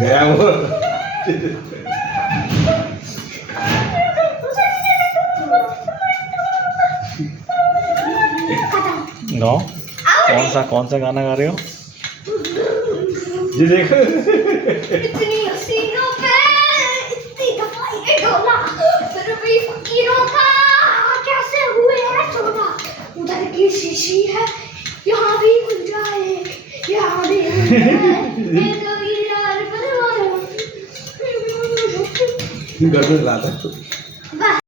गया वो। नो कौन सा गाना गा रहे हो? जी देखो इतनी हसीनों पे इतनी दफा ये डोला, फिर भी फकीरों का कैसे हुए हैं चोला। उधर की शीशी है, यहाँ भी गुंजाइश, यहाँ भी मैं तो यार परवाना। गर्दन लाता